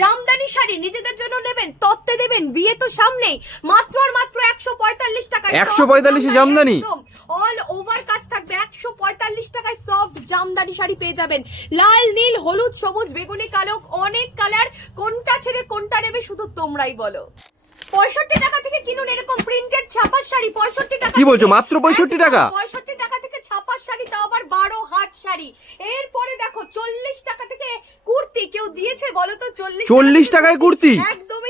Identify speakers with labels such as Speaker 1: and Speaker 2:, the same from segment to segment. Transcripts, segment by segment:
Speaker 1: জামদানি শাড়ি নিজেদের জন্য নেবেন তত্ত্বে দেবেন বিয়ে তো সামনেই। মাত্র আর মাত্র একশো পঁয়তাল্লিশ টাকা
Speaker 2: একশো পঁয়তাল্লিশ জামদানি?
Speaker 1: অল ওভার কাজ থাকবে একশো পঁয়তাল্লিশ টাকায় সফট জামদানি শাড়ি পেয়ে যাবেন। লাল নীল হলুদ সবুজ বেগুনি কালো অনেক কালার কোনটা ছেড়ে কোনটা নেবে শুধু তোমরাই বলো। পঁয়ষট্টি টাকা থেকে কিনুন এরকম প্রিন্টেড ছাপার শাড়ি পঁয়ষট্টি টাকা
Speaker 2: কি বলছো? মাত্র 65 টাকা?
Speaker 1: পঁয়ষট্টি টাকা থেকে ছাপার শাড়ি তাও আবার বারো হাত শাড়ি এরপরে দেখো চল্লিশ টাকা থেকে কুর্তি কেউ দিয়েছে বলো তো চল্লিশ
Speaker 2: 40 টাকায় কুর্তি?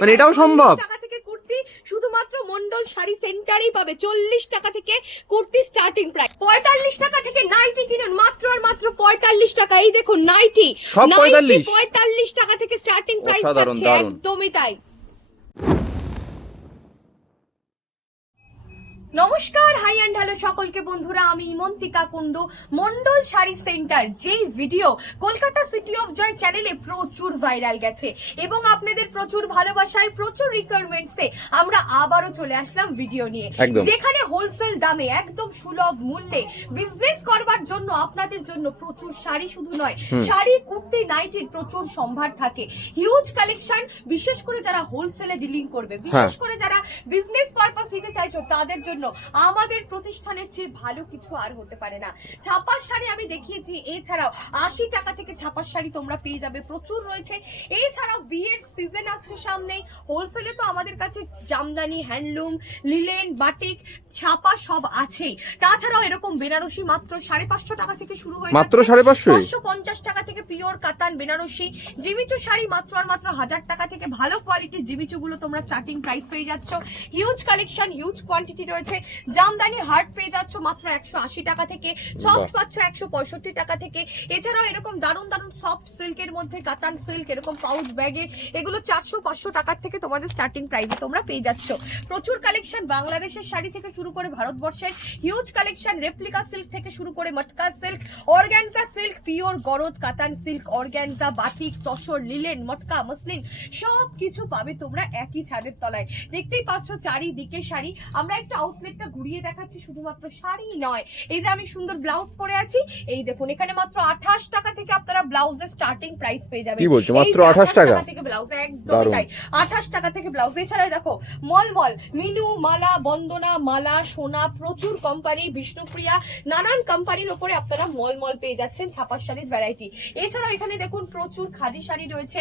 Speaker 2: মানে এটাও সম্ভব?
Speaker 1: টাকা থেকে কুর্তি শুধুমাত্র মন্ডল শাড়ি সেন্টারই পাবে চল্লিশ টাকা থেকে কুর্তি স্টার্টিং প্রাইস পঁয়তাল্লিশ টাকা থেকে নাইটি কিনুন মাত্র আর মাত্র পঁয়তাল্লিশ টাকা এই দেখুন নাইটি
Speaker 2: সব 45?
Speaker 1: পঁয়তাল্লিশ টাকা থেকে স্টার্টিং প্রাইস একদমই তাই নমস্কার হাই অ্যান্ড হ্যালো সকলকে বন্ধুরা আমি ইমন্তিকা কুন্ডু মন্ডল শাড়ি সেন্টার যেই video Kolkata city of joy চ্যানেলে প্রচুর ভাইরাল গেছে এবং আপনাদের প্রচুর ভালোবাসায় প্রচুর রিকোয়ারমেন্টসে আমরা আবারও চলে আসলাম ভিডিও নিয়ে। যেখানে হোলসেল দামে একদম সুলভ মূল্যে বিজনেস করবার জন্য আপনাদের জন্য প্রচুর শাড়ি শুধু নয় শাড়ি কুর্তি নাইটির প্রচুর সম্ভার থাকে। হিউজ কালেকশন বিশেষ করে যারা হোলসেলে ডিলিং করবে বিশেষ করে যারা বিজনেস পারপাস নিতে চাইছো তাদের জন্য আমাদের প্রতিষ্ঠানের চেয়ে ভালো কিছু আর হতে পারে না। ছাপার শাড়ি আমি দেখিয়েছি এছাড়াও আশি টাকা থেকে ছাপার শাড়ি তোমরা পেয়ে যাবে প্রচুর রয়েছে। এছাড়াও বিয়ের সিজন আসছে সামনেই হোলসেলে তো আমাদের কাছে জামদানি হ্যান্ডলুম লিলেন বাটিক ছাপা সব আছেই। তাছাড়াও এরকম বেনারসি মাত্র সাড়ে পাঁচশো টাকা থেকে শুরু হয়ে
Speaker 2: মাত্র। 550 -এ?
Speaker 1: পাঁচশো পঞ্চাশ টাকা থেকে পিওর কাতান বেনারসি। জিমিচু শাড়ি মাত্র আর মাত্র হাজার টাকা থেকে ভালো কোয়ালিটির জিমিচু গুলো তোমরা স্টার্টিং প্রাইস পেয়ে যাচ্ছ। হিউজ কালেকশন হিউজ কোয়ান্টিটি রয়েছে। জামদানি হার্ট পেয়ে যাচ্ছ মাত্র একশো আশি টাকা থেকে সফট পাচ্ছ একশো পঁয়ষট্টি টাকা থেকে। এছাড়াও এরকম দারুণ দারুণ সফট সিল্কের মধ্যে কাতান সিল্ক এরকম পাউচ ব্যাগে এগুলো চারশো পাঁচশো টাকার থেকে তোমাদের স্টার্টিং প্রাইসে তোমরা পেয়ে যাচ্ছ। প্রচুর কালেকশন বাংলাদেশের শাড়ি থেকে শুরু করে ভারতবর্ষের। হিউজ কালেকশন রেপ্লিকা সিল্ক থেকে শুরু করে matka silk organza silk pure garad katan silk organza batik tussar linen matka muslin সব কিছু পাবে তোমরা একই ছাদের তলায়। দেখতেই পাচ্ছ চারিদিকে শাড়ি। আমরা একটা আউটলেটটা ঘুরিয়ে দেখাচ্ছি শুধুমাত্র শাড়ি নয়। এই যে আমি সুন্দর ব্লাউজ পরে আছি এই দেখুন এখানে মাত্র আঠাশ টাকা থেকে আপনারা ব্লাউজের স্টার্টিং প্রাইস পেয়ে যাবেন।
Speaker 2: কি বলছো? মাত্র 28 টাকা?
Speaker 1: থেকে ব্লাউজ একদম তাই। আঠাশ টাকা থেকে ব্লাউজ। দেখো মল মল মিনু মালা বন্দনা মালা সোনা প্রচুর কোম্পানি বিষ্ণুপ্রিয়া নানান কোম্পানির ওপরে আপনারা মল মল পেয়ে যাচ্ছেন ছাপার শাড়ির ভ্যারাইটি এছাড়াও এখানে দেখুন প্রচুর খাদি শাড়ি রয়েছে।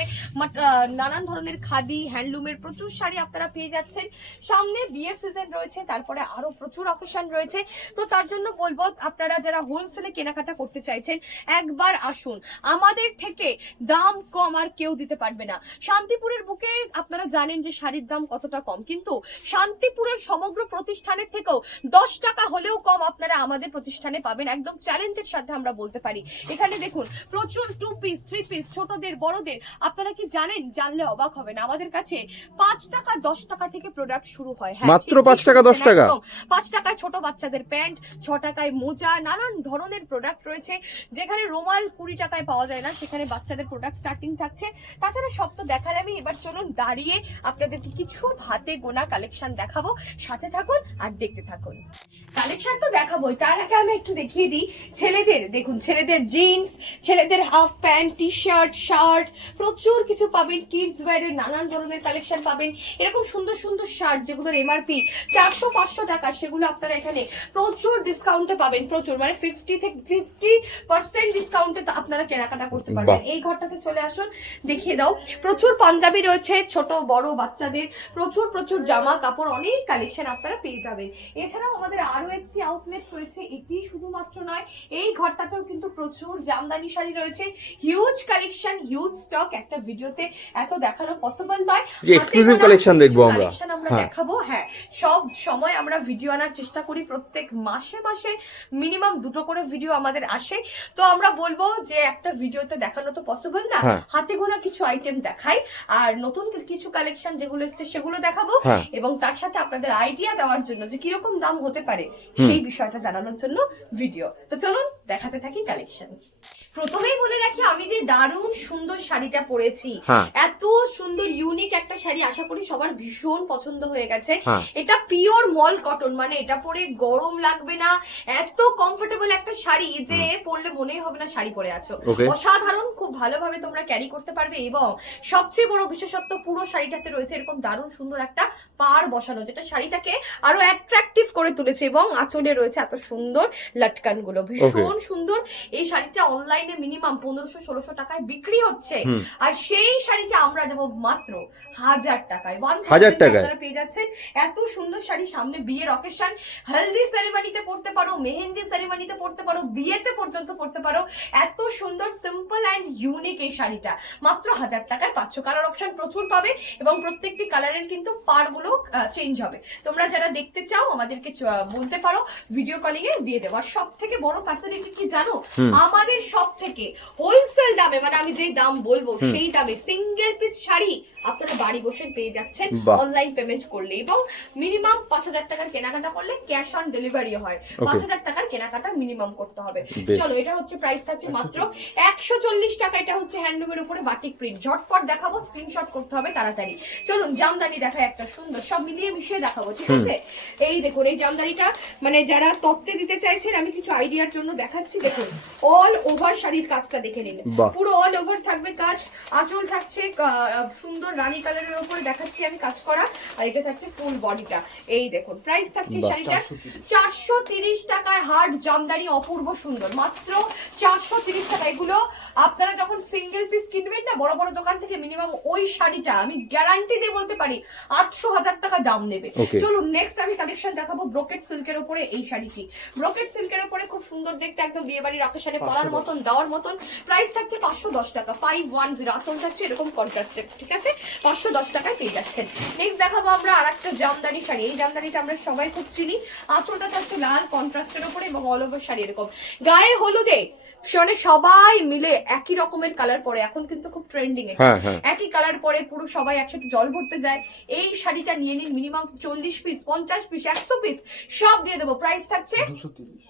Speaker 1: নানান ধরনের খাদি হ্যান্ডলুমের প্রচুর শাড়ি আপনারা পেয়ে যাচ্ছেন। সামনে বিয়ের সিজন রয়েছে তারপরে আরও প্রচুর অকেশন রয়েছে। তো তার জন্য বলব আপনারা যারা হোলসেলে কেনাকাটা করতে চাইছেন একবার আসুন। আমাদের থেকে দাম কম আর কেউ দিতে পারবে না। শান্তিপুরের বুকে আপনারা জানেন যে শাড়ির দাম কতটা কম কিন্তু শান্তিপুরের সমগ্র প্রতিষ্ঠানের থেকেও দশ টাকা হলেও কম আপনারা আমাদের প্রতিষ্ঠানে পাবেন। একদম চ্যালেঞ্জের সাথে আমরা বলতে পারি। এখানে দেখুন প্রচুর টু পিস থ্রি পিস ছোটদের বড়দের আপনারা কি জানেন? জানলে অবাক হবেন। আমাদের কাছে পাঁচ টাকা দশ টাকা থেকে প্রোডাক্ট শুরু হয়। হ্যাঁ,
Speaker 2: মাত্র পাঁচ টাকা, দশ টাকা?
Speaker 1: পাঁচ টাকায় ছোট বাচ্চাদের প্যান্ট, ছ টাকায় মোজা, নানান ধরনের প্রোডাক্ট রয়েছে, যেখানে রোমাল কুড়ি টাকায় পাওয়া যায় না, সেখানে বাচ্চাদের প্রোডাক্ট স্টার্টিং থাকছে। তাছাড়া সব তো দেখা দেখালামই, এবার চলুন দাঁড়িয়ে আপনাদেরকে কিছু হাতে গোনা কালেকশন দেখাবো। সাথে থাকুন আর দেখতে থাকুন। কালেকশন তো দেখাবোই, তার আগে আমি একটু দেখিয়ে দিই। ছেলেদের, দেখুন, ছেলেদের জিন্স ছেলেদের half pant T shirt shirt প্রচুর কিছু পাবেন কিডস ওয়্যারের নানান ধরনের কালেকশন পাবেন। এরকম সুন্দর সুন্দর শার্ট যেগুলোর এমআরপি চারশো, পাঁচশো টাকা সেগুলো আপনারা এখানে প্রচুর ডিসকাউন্টে পাবেন প্রচুর। মানে ফিফটি থেকে ফিফটি পার্সেন্ট ডিসকাউন্টে আপনারা কেনাকাটা করতে পারবেন। এই ঘরটাতে চলে আসুন দেখিয়ে দাও। প্রচুর পাঞ্জাবি রয়েছে ছোট বড় বাচ্চাদের। প্রচুর প্রচুর জামা কাপড় অনেক কালেকশন আপনারা পেয়ে যাবেন। এছাড়াও আমাদের আরও একটি আউটলেট রয়েছে এটি শুধুমাত্র নয় এই ঘরটাতেও কিন্তু প্রচুর জামদানি শাড়ি রয়েছে। হিউজ কালেকশন হিউজ স্টক একটা ভিডিওতে এত দেখানো পসিবল নয়।
Speaker 2: exclusive collection দেখব আমরা।
Speaker 1: কালেকশন আমরা
Speaker 2: হ্যাঁ।
Speaker 1: দেখাবো। হ্যাঁ সব সময় আমরা ভিডিও আনার চেষ্টা করি প্রত্যেক মাসে মাসে মিনিমাম দুটো করে ভিডিও আমাদের আসে তো আমরা বলব যে একটা ভিডিওতে দেখানো তো পসিবল না
Speaker 2: হ্যাঁ।
Speaker 1: হাতে গোনা কিছু আইটেম দেখাই আর নতুন কিছু কালেকশন যেগুলো এসছে সেগুলো দেখাবো
Speaker 2: হ্যাঁ।
Speaker 1: এবং তার সাথে আপনাদের আইডিয়া দেওয়ার জন্য যে কীরকম দাম হতে পারে সেই বিষয়টা জানানোর জন্য ভিডিও তো চলুন দেখাতে থাকি কালেকশন প্রথমেই বলে রাখি আমি যে দারুণ সুন্দর শাড়িটা পরেছি
Speaker 2: হ্যাঁ।
Speaker 1: এত সুন্দর ইউনিক একটা শাড়ি আশা করি সবার ভীষণ পছন্দ হয়ে গেছে।
Speaker 2: হ্যাঁ।
Speaker 1: এটা পিওর মল কটন মানে এটা পরে গরম লাগবে না এত কমফোর্টেবল একটা শাড়ি যে পরলে মনেই হবে না শাড়ি পরে আছো। অসাধারণ খুব ভালোভাবে তোমরা ক্যারি করতে পারবে এবং সবচেয়ে বড় বিশেষত্ব পুরো শাড়িটাতে রয়েছে এরকম দারুণ সুন্দর একটা পার বসানো যেটা শাড়িটাকে আরও অ্যাট্রাকটিভ করে তুলেছে এবং আঁচলে রয়েছে এত সুন্দর লাটকানগুলো ভীষণ সুন্দর এই শাড়িটা অনলাইনে মিনিমাম পনেরোশো ষোলোশো টাকায় বিক্রি হচ্ছে। আর সেই শাড়িটা আমরা দেবো মাত্র হাজার টাকায়। ওয়ান
Speaker 2: হাজার টাকায়?
Speaker 1: আপনারা পেয়ে যাচ্ছেন। এত সুন্দর শাড়ি সামনে বিয়ের অকেশন হলদি সেরেমনিতে পড়তে পারো মেহেন্দি সেরেমনিতে পড়তে পারো বিয়েতে পর্যন্ত পড়তে পারো। এত সুন্দর সিম্পল অ্যান্ড ইউনিক এই শাড়িটা। মাত্র হাজার টাকায় পাচ্ছ। কালার অপশন প্রচুর পাবে এবং প্রত্যেকটি কালারের কিন্তু পারগুলো চেঞ্জ হবে। তোমরা যারা দেখতে চাও আমাদেরকে বলতে পারো। ভিডিও কলিং এ দিয়ে দেবো আর সব থেকে বড় ফ্যাসিলিটি কি জানো? আমাদের সব থেকে হোলসেল দামে মানে আমি যে দাম বলব সেই দামে সিঙ্গেল পিস শাড়ি আপনারা বাড়ি বসে পেয়ে যাচ্ছেন অনলাইন পেমেন্ট করলে এবং মিনিমাম পাঁচ হাজার টাকার কেনাকাটা করলে ক্যাশ অন ডেলিভারি হয়। পাঁচ হাজার টাকার কেনাকাটা মিনিমাম করতে হবে। চলো এটা হচ্ছে প্রাইস থাকছে মাত্র একশো চল্লিশ টাকা এটা হচ্ছে হ্যান্ডলুমের উপরে বাটিক প্রিন্ট ঝটপট দেখাবো স্ক্রিনশট করতে হবে তাড়াতাড়ি। চলুন জামদানি দেখা একটা সুন্দর সব মিলিয়ে মিশিয়ে দেখাবো ঠিক আছে? এই দেখুন এই জামদানিটা মানে যারা তত্ত্বে দিতে চাইছেন আমি কিছু আইডিয়ার জন্য দেখাচ্ছি দেখুন অল ওভার শাড়ির কাজটা দেখে নিন। পুরো অল ওভার থাকবে কাজ আঁচল থাকছে সুন্দর রানী কালারের উপরে দেখাচ্ছি আমি কাজ করা আর এটা থাকছে ফুল বডিটা এই দেখুন প্রাইস থাকছে শাড়িটা চারশো তিরিশ। টাকায় হার্ড জামদানি অপূর্ব সুন্দর। মাত্র চারশো তিরিশ টাকা। এগুলো আপনারা যখন সিঙ্গেল পিস কিনবেন না বড় বড় দোকান থেকে মিনিমাম ওই শাড়িটা আমি গ্যারান্টি দিয়ে বলতে পারি আটশো হাজার টাকা দাম নেবে. চলুন নেক্সট আমি কালেকশন দেখাবো ব্রোকেট সিল্কের উপরে এই শাড়িটি। ব্রোকেট সিল্কের উপরে খুব সুন্দর দেখতে একদম বিয়ে বাড়ির অকেশনে পরার মতন দেওয়ার মতন প্রাইস থাকছে পাঁচশো দশ টাকা। ফাইভ ওয়ান জিরো আসল থাকছে এরকম কন্ট্রাস্টেড ঠিক আছে? পাঁচশো দশ টাকায় পেয়ে যাচ্ছেন। নেক্সট দেখাবো আমরা আর একটা জামদানি শাড়ি। এই জামদানিটা আমরা সবাই খুব চিনি। আঁচলটা থাকছে লাল কন্ট্রাস্টের উপরে এবং অল ওভার শাড়ি এরকম। গায়ে হলুদে মানে সবাই মিলে একই রকমের কালার পরে। এখন কিন্তু খুব ট্রেন্ডিং
Speaker 2: হ্যাঁ, হ্যাঁ।
Speaker 1: একই কালার পরে পুরো সবাই একসাথে জল ভরতে যায়। এই শাড়িটা নিয়ে নিন মিনিমাম চল্লিশ পিস পঞ্চাশ পিস একশো পিস সব দিয়ে দেবো। প্রাইস থাকছে দুশো তিরিশ।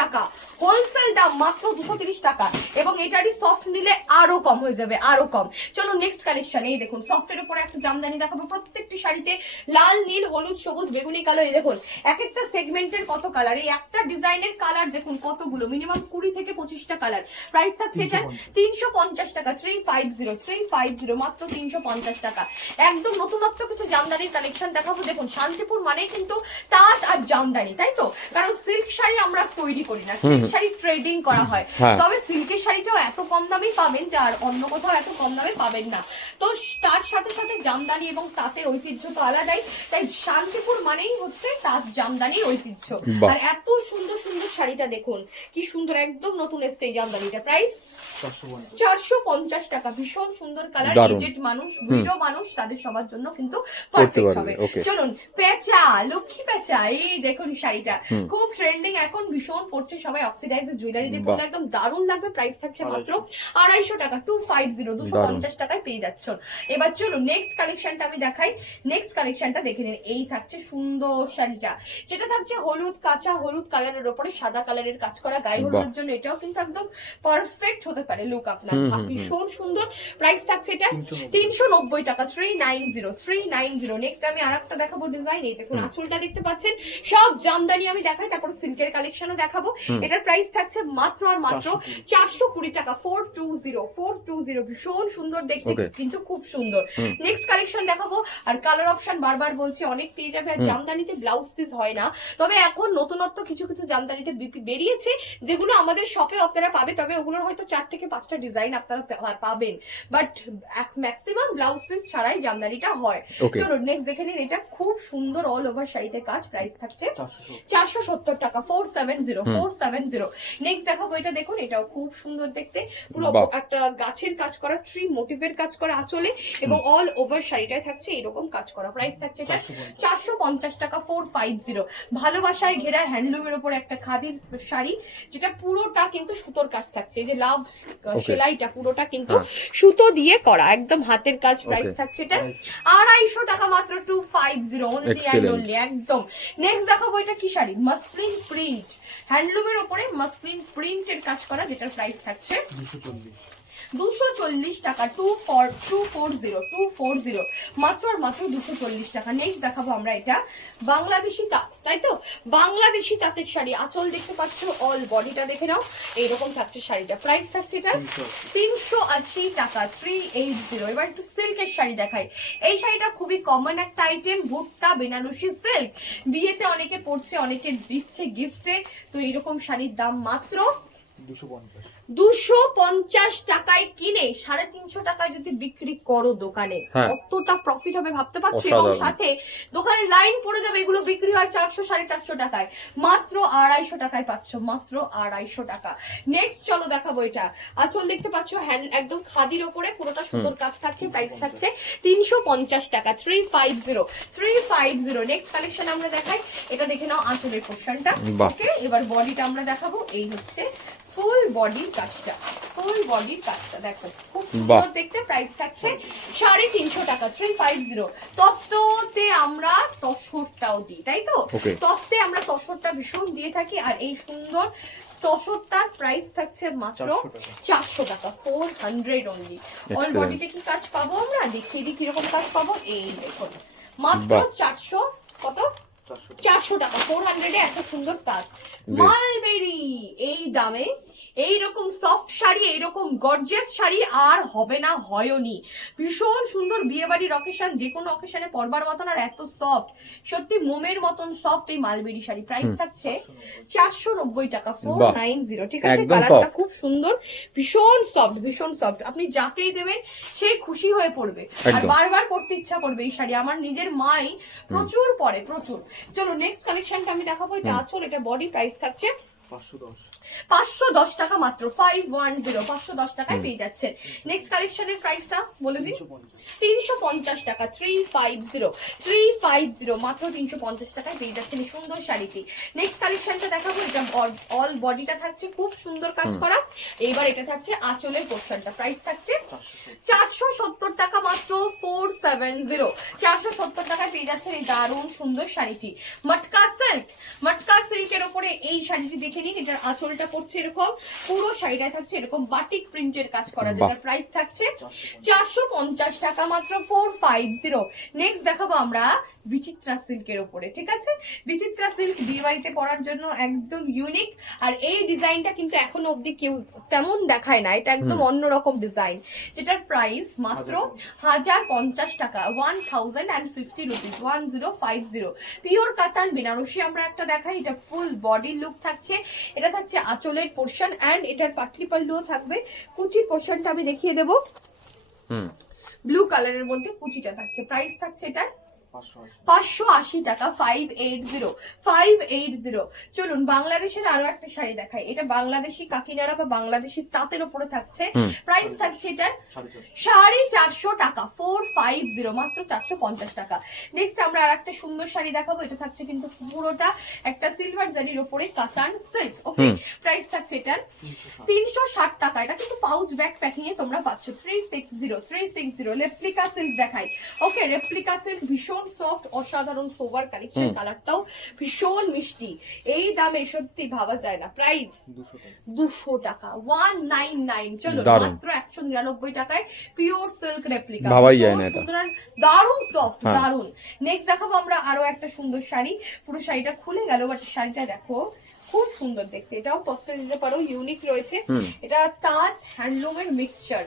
Speaker 1: টাকা। হোলসেল দাম মাত্র দুশো তিরিশ টাকা এবং এটারই সফট নিলে আরও কম হয়ে যাবে আরও কম। চলো নেক্সট কালেকশন এই দেখুন সফটের উপরে একটা জামদানি দেখাবো। প্রত্যেকটি শাড়িতে লাল নীল হলুদ সবুজ বেগুনি কালো এই দেখুন এক একটা সেগমেন্টের কত কালার এই একটা ডিজাইনের কালার দেখুন কতগুলো মিনিমাম কুড়ি থেকে পঁচিশটা কালার প্রাইস থাকছে এটা তিনশো পঞ্চাশ। টাকা three five zero three five zero মাত্র তিনশো পঞ্চাশ টাকা। একদম নতুনত্ব কিছু জামদানির কালেকশন দেখাবো। দেখুন শান্তিপুর মানে কিন্তু তাঁত আর জামদানি তাই তো? কারণ সিল্ক শাড়ি আমরা তৈরি করি না সিল্ক শাড়ি ট্রেডিং করা হয়।
Speaker 2: হ্যাঁ।
Speaker 1: তবে সিল্কের শাড়িটাও এত কম দামেই পাবেন যার অন্য কোথাও এত কম দামে পাবেন না। তো তার সাথে সাথে জামদানি এবং তাঁতের ঐতিহ্য তো আলাদাই তাই শান্তিপুর মানেই হচ্ছে তাঁত জামদানির ঐতিহ্য। আর এত সুন্দর সুন্দর শাড়িটা দেখুন কি সুন্দর একদম নতুন এসছে এই জামদানিটা। প্রাইস? চারশো পঞ্চাশ। টাকা। ভীষণ সুন্দর কালার এজেড মানুষ বুড়ো মানুষ তাদের সবার জন্য কিন্তু পারফেক্ট হবে। চলুন পেঁচা লক্ষ্মী পেঁচা এই দেখুন শাড়িটা। খুব ট্রেন্ডিং এখন ভীষণ পড়ছে সবাই অক্সিডাইজের জুয়েলারি দিয়ে।
Speaker 2: বাহ।
Speaker 1: একদম দারুণ লাগবে প্রাইস থাকছে মাত্র আড়াইশো টাকা টু ফাইভ জিরো দুশো পঞ্চাশ টাকায় পেয়ে যাচ্ছ এবার চলুন নেক্সট কালেকশনটা আমি দেখাই। নেক্সট কালেকশনটা দেখে নিন। এই থাকছে সুন্দর শাড়িটা। যেটা থাকছে হলুদ কাঁচা হলুদ কালারের ওপরে সাদা কালারের কাজ করা গায়ে। হলুদের জন্য এটাও কিন্তু একদম পারফেক্ট হতে পারে লুক আপনার ভীষণ সুন্দর প্রাইস থাকছে এটা। তিনশো নব্বই। টাকা three nine zero three nine zero next আমি আর একটা দেখাবো ডিজাইন এই দেখুন আঁচলটা দেখতে পাচ্ছেন। সব জামদানি আমি দেখাই তারপর সিল্কের কালেকশনও দেখাবো। এটার প্রাইস থাকছে মাত্র আর মাত্র চারশো কুড়ি। টাকা four two zero four two zero ভীষণ সুন্দর দেখতে কিন্তু খুব সুন্দর। নেক্সট কালেকশন দেখাবো আর কালার অপশন বারবার বলছি অনেক পেয়ে যাবে আর জামদানিতে ব্লাউজ পিস হয় না। তবে এখন নতুনত্ব কিছু কিছু জামদানিতে বিপি বেরিয়েছে যেগুলো আমাদের শপে আপনারা পাবে তবে ওগুলোর হয়তো চার থেকে পাঁচটা ডিজাইন আপনারা পাবেন। বাট ম্যাক্সিমাম ব্লাউজ পিস ছাড়াই জামদানিটা হয়. চলো নেক্সট দেখে নিন এটা খুব সুন্দর অল ওভার শাড়িতে কাজ প্রাইস থাকছে চারশো সত্তর। টাকা four seven zero four seven zero next দেখাবো এটা দেখুন এটাও খুব সুন্দর দেখতে। পুরো একটা গাছের কাজ করা ট্রি মোটিভের কাজ করা আঁচলে এবং অল ওভার শাড়িটায় থাকছে এরকম কাজ করা। প্রাইস থাকছে এটা চারশো পঞ্চাশ। টাকা ফোর ফাইভ জিরো ভালোবাসায় ঘেরা হ্যান্ডলুমের উপর একটা খাদির শাড়ি যেটা পুরোটা কিন্তু সুতোর কাজ থাকছে। এই যে লাভ সেলাইটা পুরোটা কিন্তু সুতো দিয়ে করা একদম হাতের কাজ প্রাইস থাকছে এটা। আড়াইশো টাকা মাত্র টু ফাইভ জিরো অনলি একদম। নেক্সট দেখাবো এটা কি শাড়ি? মাসলিন প্রিন্ট হ্যান্ডলুমের ওপরে মাসলিন প্রিন্টের কাজ করা যেটার প্রাইস থাকছে দুশো চল্লিশ টাকা two four two four zero two four zero মাত্র আর মাত্র দুশো চল্লিশ টাকা। নেক্সট দেখাবো আমরা এটা। বাংলাদেশি তাঁত তাই তো? বাংলাদেশি তাঁতের শাড়ি। আঁচল দেখতে পাচ্ছ অল বডিটা দেখে নাও। এইরকম থাকছে শাড়িটা। প্রাইস থাকছে এটা তিনশো আশি টাকা থ্রি এইট জিরো এবার একটু সিল্কের শাড়ি দেখাই। এই শাড়িটা খুবই কমন একটা আইটেম ভুট্টা, বেনারসি সিল্ক বিয়েতে অনেকে পড়ছে অনেকে দিচ্ছে গিফটে তো এরকম শাড়ির দাম মাত্র দুশো পঞ্চাশ। টাকায় কিনে সাড়ে তিনশো টাকায় যদি বিক্রি করো দোকানে
Speaker 2: হ্যাঁ।
Speaker 1: কতটা প্রফিট হবে ভাবতে পারছ? এবং সাথে দোকানে লাইন পড়ে যাবে এগুলো বিক্রি হয় চারশো সাড়ে চারশো টাকায়। মাত্র আড়াইশো টাকায় পাচ্ছ মাত্র আড়াইশো টাকা। নেক্সট চলো দেখাবো এটা। আঁচল দেখতে পাচ্ছ হ্যান্ড একদম খাদির ওপরে পুরোটা সুন্দর কাজ থাকছে প্রাইস থাকছে তিনশো পঞ্চাশ টাকা three five zero three five zero next collection আমরা দেখাই এটা দেখে নাও আঁচলের পোর্শনটা। ওকে এবার বডিটা আমরা দেখাবো এই হচ্ছে ফুল বডির কাজটা। ফুল বডির কাজটা দেখো খুব সুন্দর দেখতে প্রাইস থাকছে সাড়ে তিনশো টাকা থ্রি ফাইভ জিরো তত্ত্বতে আমরা তসরটাও দিই তাই তো? তত্ত্বে আমরা তসরটা ভীষণ দিয়ে থাকি আর এই সুন্দর তসরটার প্রাইস থাকছে মাত্র চারশো টাকা। ফোর হান্ড্রেড অনলি অল বডিতে কি কাজ পাবো আমরা? দেখিয়ে দিই কীরকম কাজ পাবো। এই দেখুন মাত্র চারশো কত? চারশো টাকা। ফোর হান্ড্রেডে এত সুন্দর কাজ। মালবেরি এই দামে এইরকম সফট শাড়ি এইরকম গর্জিয়াস শাড়ি আর হবে না হয়নি ভীষণ সুন্দর বিয়ে বাড়ির অকেশন যে কোনো অকেশনে পরবার মতন আর এত সফট সত্যি মোমের মতন সফট এই মালবেরি শাড়ি। প্রাইস থাকছে চারশো নব্বই টাকা ফোর। নাইন জিরো ঠিক আছে কালারটা খুব সুন্দর ভীষণ সফট ভীষণ সফট আপনি যাকেই দেবেন সেই খুশি হয়ে পড়বে। আর বারবার পড়তে ইচ্ছা করবে এই শাড়ি। আমার নিজের মাই প্রচুর পরে প্রচুর। চলো নেক্সট কালেকশনটা আমি দেখাবো। এটা আচল এটা বডি প্রাইস থাকছে পাঁচশো দশ। টাকা মাত্র ফাইভ ওয়ান জিরো পাঁচশো দশ টাকায় পেয়ে যাচ্ছেন। নেক্সট কালেকশনের প্রাইসটা বলে দিন। তিনশো পঞ্চাশ। টাকা three five zero three five zero মাত্র তিনশো পঞ্চাশ টাকায় পেয়ে যাচ্ছেন এই সুন্দর শাড়িটি। নেক্সট কালেকশনটা দেখাবো এটা অল বডিটা থাকছে খুব সুন্দর কাজ করা। এইবার এটা থাকছে আঁচলের পোর্শনটা প্রাইস থাকছে চারশো সত্তর। টাকা মাত্র ফোর সেভেন জিরো চারশো সত্তর টাকায় পেয়ে যাচ্ছেন এই দারুণ সুন্দর শাড়িটি। মটকা সিল্ক ওপরে এই শাড়িটি দেখে নিন এটার আঁচলটা পড়ছে এরকম পুরো শাড়িটা থাকছে এরকম বাটিক প্রিন্টের কাজ করা যেটার প্রাইস থাকছে চারশো পঞ্চাশ টাকা মাত্র ফোর ফাইভ জিরো নেক্সট দেখাবো আমরা বিচিত্রা সিল্কের ওপরে ঠিক আছে? বিচিত্রা সিল্ক বিয়ে বাড়িতে পরার জন্য একদম ইউনিক আর এই ডিজাইনটা কিন্তু এখনও অবধি কেউ তেমন দেখায় না এটা একদম অন্যরকম ডিজাইন যেটার প্রাইস মাত্র হাজার পঞ্চাশ। টাকা one thousand and fifty rupees one zero five zero pure katan Banarasi আমরা একটা দেখাই এটা ফুল বডি লুক থাকছে এটা থাকছে আঁচলের পোর্শন অ্যান্ড এটার পাটলি পাল্লুও থাকবে কুচির পোর্শনটা আমি দেখিয়ে দেবো।
Speaker 2: হুম।
Speaker 1: ব্লু কালারের মধ্যে কুচিটা থাকছে প্রাইস থাকছে এটার পাঁচশো আশি টাকা five eight zero five eight zero চলুন বাংলাদেশের আরও একটা শাড়ি দেখাই। এটা বাংলাদেশি কাকিনাড়া বা বাংলাদেশি তাঁতের উপরে থাকছে। প্রাইস থাকছে এটার সাড়ে চারশো। টাকা ফোর ফাইভ জিরো মাত্র চারশো পঞ্চাশ টাকা। নেক্সট আমরা আর একটা সুন্দর শাড়ি দেখাবো। এটা থাকছে কিন্তু পুরোটা একটা সিলভার জারির ওপরে কাতান সিল্ক ওকে প্রাইস থাকছে এটার তিনশো ষাট। টাকা। এটা কিন্তু পাউচ ব্যাগ প্যাকিং এ তোমরা পাচ্ছ। Three six zero three six zero replica silk দেখাই। ওকে রেপ্লিকা সিল্ক ভীষণ সফট অসাধারণ সোভার কালেকশন কালারটাও ভীষণ মিষ্টি। এই দামে সত্যি ভাবা যায় না। প্রাইস দুশো টাকা। ওয়ান নাইন নাইন চলো মাত্র একশো নিরানব্বই টাকায় পিওর সিল্ক রেপ্লিকা
Speaker 2: ভাবাই যায় না এটা।
Speaker 1: দারুণ সফট
Speaker 2: দারুণ
Speaker 1: দারুণ। নেক্সট দেখাবো আমরা আরও একটা সুন্দর শাড়ি। পুরো শাড়িটা খুলে গেল বাট শাড়িটা দেখো। খুব সুন্দর দেখতে। এটাও তথ্য দিতে পারো ইউনিক রয়েছে। এটা তাঁত হ্যান্ডলুমের মিক্সচার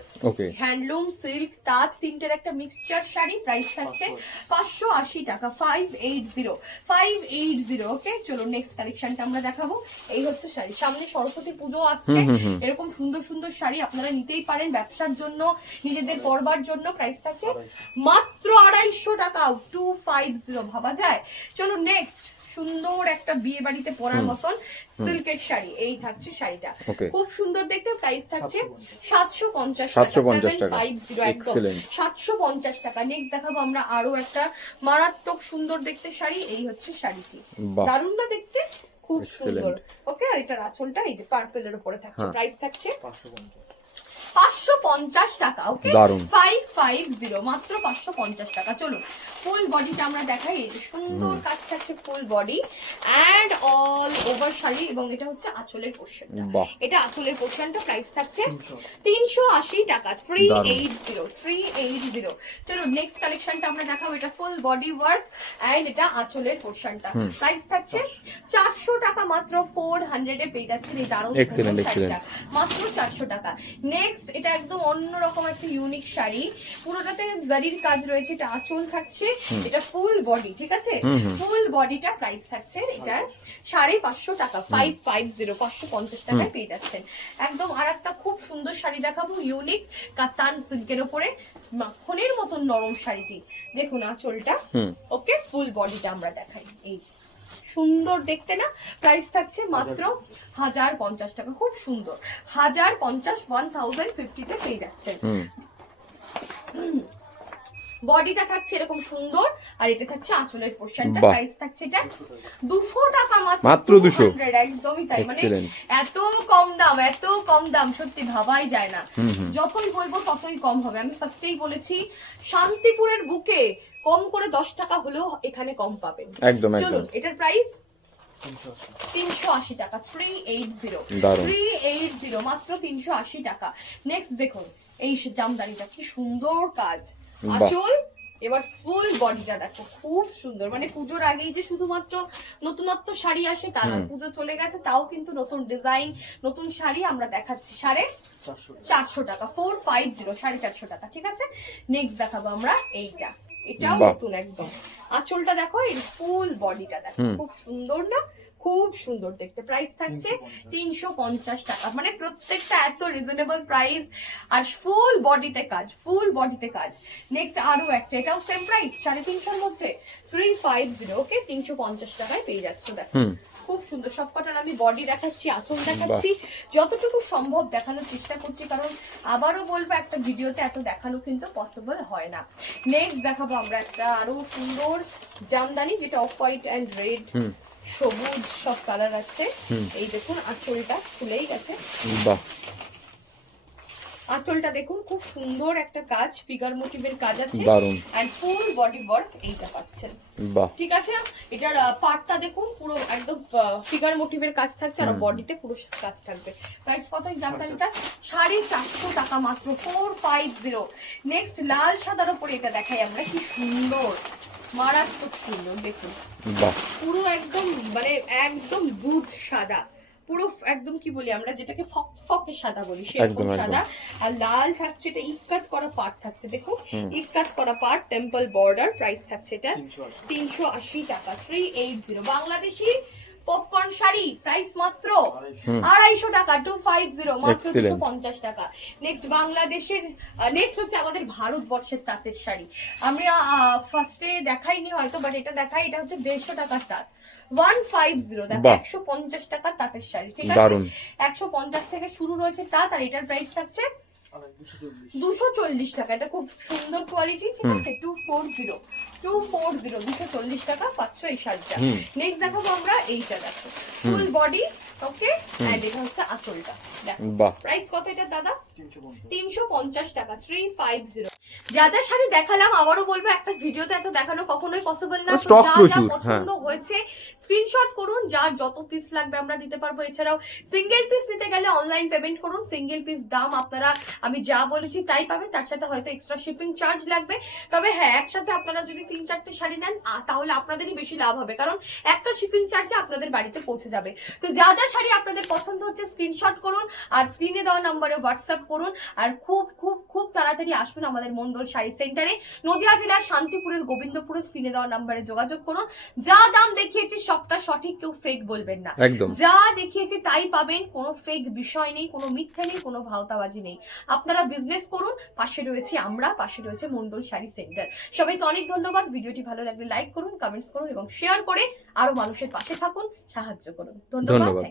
Speaker 1: হ্যান্ডলুম সিল্ক তাঁত তিনটের একটা মিক্সচার শাড়ি প্রাইস থাকছে পাঁচশো আশি। টাকা five eight zero five eight zero okay চলো নেক্সট কালেকশনটা আমরা দেখাবো। এই হচ্ছে শাড়ি। সামনে সরস্বতী পুজো আসছে। এরকম সুন্দর সুন্দর শাড়ি আপনারা নিতেই পারেন ব্যবসার জন্য নিজেদের পরবার জন্য প্রাইস থাকছে মাত্র আড়াইশো টাকা টু ফাইভ জিরো ভাবা যায়? চলো নেক্সট সুন্দর একটা বিয়ে বাড়িতে পরার মতন সিল্কের শাড়ি এই থাকছে শাড়িটা। খুব সুন্দর দেখতে প্রাইস থাকছে সাতশো পঞ্চাশ।
Speaker 2: 750 টাকা।
Speaker 1: ফাইভ জিরো একদম। সাতশো পঞ্চাশ টাকা। নেক্সট দেখাবো আমরা আরও একটা মারাত্মক সুন্দর দেখতে শাড়ি এই হচ্ছে শাড়িটি। দারুণ না দেখতে খুব সুন্দর। ওকে আর এটার আঁচলটা এই যে পার্পেলের উপরে থাকছে
Speaker 2: হ্যাঁ।
Speaker 1: প্রাইস থাকছে পাঁচশো পঞ্চাশ। টাকা ওকে। ফাইভ ফাইভ জিরো মাত্র পাঁচশো পঞ্চাশ টাকা। চলুন ফুল বডিটা আমরা দেখাই। এই যে সুন্দর কাজ থাকছে full body and all over sari এবং এটা হচ্ছে আঁচলের পোর্শনটা এটা আঁচলের পোর্শনটা প্রাইস থাকছে তিনশো। আশি টাকা three. Eight zero three eight zero চলো নেক্সট কালেকশনটা আমরা দেখাবো। এটা ফুল বডি ওয়ার্ক অ্যান্ড এটা আঁচলের পোর্শনটা প্রাইস থাকছে চারশো টাকা মাত্র ফোর হান্ড্রেডে পেয়ে যাচ্ছেন এই দারুণ মাত্র চারশো টাকা। নেক্সট এটা একদম অন্যরকম একটা ইউনিক শাড়ি। পুরোটাতে জারির কাজ রয়েছে এটা আঁচল থাকছে এটা ফুল বডি ঠিক আছে? ফুল বডিটা প্রাইস থাকছে এটার সাড়ে পাঁচশো টাকা ফাইভ ফাইভ জিরো পাঁচশো পঞ্চাশ টাকায় পেয়ে যাচ্ছেন। একদম আর একটা খুব সুন্দর শাড়ি দেখাবো ইউনিক কাতান সিল্কের ওপরে মাখনের মতন নরম শাড়িটি। দেখুন আঁচলটা। ওকে ফুল বডিটা আমরা দেখাই। এই যে। সুন্দর দেখতে না? প্রাইস থাকছে মাত্র হাজার পঞ্চাশ টাকা। খুব সুন্দর। হাজার পঞ্চাশ ওয়ান থাউজেন্ড ফিফটিতে পেয়ে যাচ্ছেন। বডিটা থাকছে এরকম সুন্দর আর এটা থাকছে আঁচলের পোর্শনটা। প্রাইস থাকছে এটা দুশো টাকা মাত্র
Speaker 2: মাত্র 200
Speaker 1: 200 একদমই তাই। মানে এত কম দাম এত কম দাম সত্যি ভাবাই যায় না। যতই বলব ততই কম হবে। আমি ফার্স্টেই বলেছি শান্তিপুরের বুকে কম করে দশ টাকা হলেও এখানে কম পাবেন।
Speaker 2: একদম একদম।
Speaker 1: চলুন এটার প্রাইস তিনশো আশি। টাকা three eight zero three eight zero মাত্র তিনশো আশি টাকা। নেক্সট দেখুন এই জামদানিটা কি সুন্দর কাজ। আচল এবার ফুল বডিটা দেখো খুব সুন্দর। মানে পুজোর আগেই যে শুধুমাত্র নতুনত্ব শাড়ি আসে তা না পুজো চলে গেছে তাও কিন্তু নতুন ডিজাইন নতুন শাড়ি আমরা দেখাচ্ছি। সাড়ে চারশো টাকা। ফোর ফাইভ জিরো সাড়ে চারশো টাকা ঠিক আছে? নেক্সট দেখাবো আমরা এইটা। এটাও নতুন একদম। আঁচলটা দেখো এর ফুল বডিটা দেখো। খুব সুন্দর না? খুব সুন্দর দেখতে। প্রাইস থাকছে তিনশো পঞ্চাশ। টাকা। মানে প্রত্যেকটা এত রিজনেবল প্রাইস আর ফুল বডিতে কাজ ফুল বডিতে কাজ। নেক্সট আরও একটা এটাও সেম প্রাইস সাড়ে তিনশোর মধ্যে। থ্রি ফাইভ জিরো ওকে তিনশো পঞ্চাশ টাকায় পেয়ে যাচ্ছে দেখো। খুব সুন্দর। সব কটার আমি বডি দেখাচ্ছি আঁচল দেখাচ্ছি। যতটুকু সম্ভব দেখানোর চেষ্টা করছি কারণ আবারও বলব একটা ভিডিওতে এত দেখানো কিন্তু পসিবল হয় না। নেক্সট দেখাবো আমরা একটা আরও সুন্দর জামদানি যেটা অফ হোয়াইট অ্যান্ড রেড সবুজ সব কালার আছে। এই দেখুন আঁচলটা খুলেই গেছে।
Speaker 2: বাহ।
Speaker 1: আঁচলটা দেখুন খুব সুন্দর একটা কাজ ফিগার মোটিভের কাজ আছে
Speaker 2: দারুণ।
Speaker 1: এন্ড ফুল বডি ওয়ার্ক এইটা পাচ্ছেন।
Speaker 2: বাহ।
Speaker 1: ঠিক আছে? এটার পার্টটা দেখুন পুরো একদম ফিগার মোটিভের কাজ থাকছে আর বডিতে পুরো কাজ থাকবে। প্রাইস কত জামদানিটা সাড়ে চারশো টাকা মাত্র ফোর ফাইভ জিরো নেক্সট লাল সাদার উপরে এটা দেখাই আমরা কি সুন্দর। মারাত্মক সুন্দর দেখুন।
Speaker 2: বাহ।
Speaker 1: পুরো একদম মানে একদম দুধ সাদা। পুরো একদম কি বলি আমরা যেটাকে ফক ফকে সাদা বলি
Speaker 2: একদম,
Speaker 1: সেরকম সাদা। আর লাল থাকছে এটা ইক্কাত করা পার্ট থাকছে দেখো ইক্কাত করা পার্ট টেম্পল বর্ডার প্রাইস থাকছে এটা তিনশো আশি। টাকা three eight zero Bangladeshi popcorn sari price মাত্র আড়াইশো টাকা টু ফাইভ জিরো মাত্র দুশো পঞ্চাশ টাকা। নেক্সট বাংলাদেশের নেক্সট হচ্ছে আমাদের ভারতবর্ষের তাঁতের শাড়ি। আমি ফার্স্টে দেখাইনি হয়তো বাট এটা দেখাই এটা হচ্ছে দেড়শো টাকার তাঁত। ওয়ান ফাইভ জিরো দেখো একশো পঞ্চাশ টাকার তাঁতের শাড়ি ঠিক আছে? একশো পঞ্চাশ থেকে শুরু রয়েছে তাঁত আর এটার প্রাইস থাকছে দুশো চল্লিশ। টাকা। এটা খুব সুন্দর কোয়ালিটি ঠিক আছে? Two four zero two four zero দুশো চল্লিশ টাকা পাচ্ছ এই শাড়িটা নেক্সট দেখাবো আমরা এইটা দেখো। Full body okay? এটা হচ্ছে আঁচলটা।
Speaker 2: বাহ।
Speaker 1: প্রাইস কত এটা দাদা? তিনশো পঞ্চাশ। টাকা থ্রি ফাইভ জিরো যা যা শাড়ি দেখালাম আবারও বলব একটা ভিডিওতে এত দেখানো কখনোই পসিবল না। যা যা পছন্দ হয়েছে স্ক্রিনশট করুন যার যত পিস লাগবে আমরা দিতে পারব। এছাড়াও সিঙ্গেল পিস নিতে গেলে অনলাইন পেমেন্ট করুন। সিঙ্গেল পিস দাম আপনারা আমি যা বলেছি তাই পাবেন তার সাথে হয়তো এক্সট্রা শিপিং চার্জ লাগবে। তবে হ্যাঁ একসাথে আপনারা যদি তিন চারটে শাড়ি নেন তাহলে আপনাদেরই বেশি লাভ হবে। কারণ একটা শিপিং চার্জে আপনাদের বাড়িতে পৌঁছে যাবে। তো যা যা শাড়ি আপনাদের পছন্দ হচ্ছে স্ক্রিনশট করুন আর স্ক্রিনে দেওয়া নম্বরে হোয়াটসঅ্যাপ করুন আর খুব খুব খুব তাড়াতাড়ি আসুন আমাদের মন্ডল শাড়ি সেন্টারে নদিয়া জেলার শান্তিপুরের গোবিন্দপুরে স্ক্রিনে দেওয়া নম্বরে যোগাযোগ করুন। যা দাম দেখিয়েছি সবটা সঠিক কেউ ফেক বলবেন না। যা দেখিয়েছি তাই পাবেন কোনো ফেক বিষয় নেই কোনো মিথ্যে নেই কোনো ভাওতাবাজি নেই। আপনারা বিজনেস করুন পাশে রয়েছে আমরা পাশে রয়েছে মন্ডল শাড়ি সেন্টার সবাইকে অনেক ধন্যবাদ ভিডিওটি ভালো লাগলে লাইক করুন কমেন্টস করুন এবং শেয়ার করে আরও মানুষের পাশে থাকুন সাহায্য করুন। ধন্যবাদ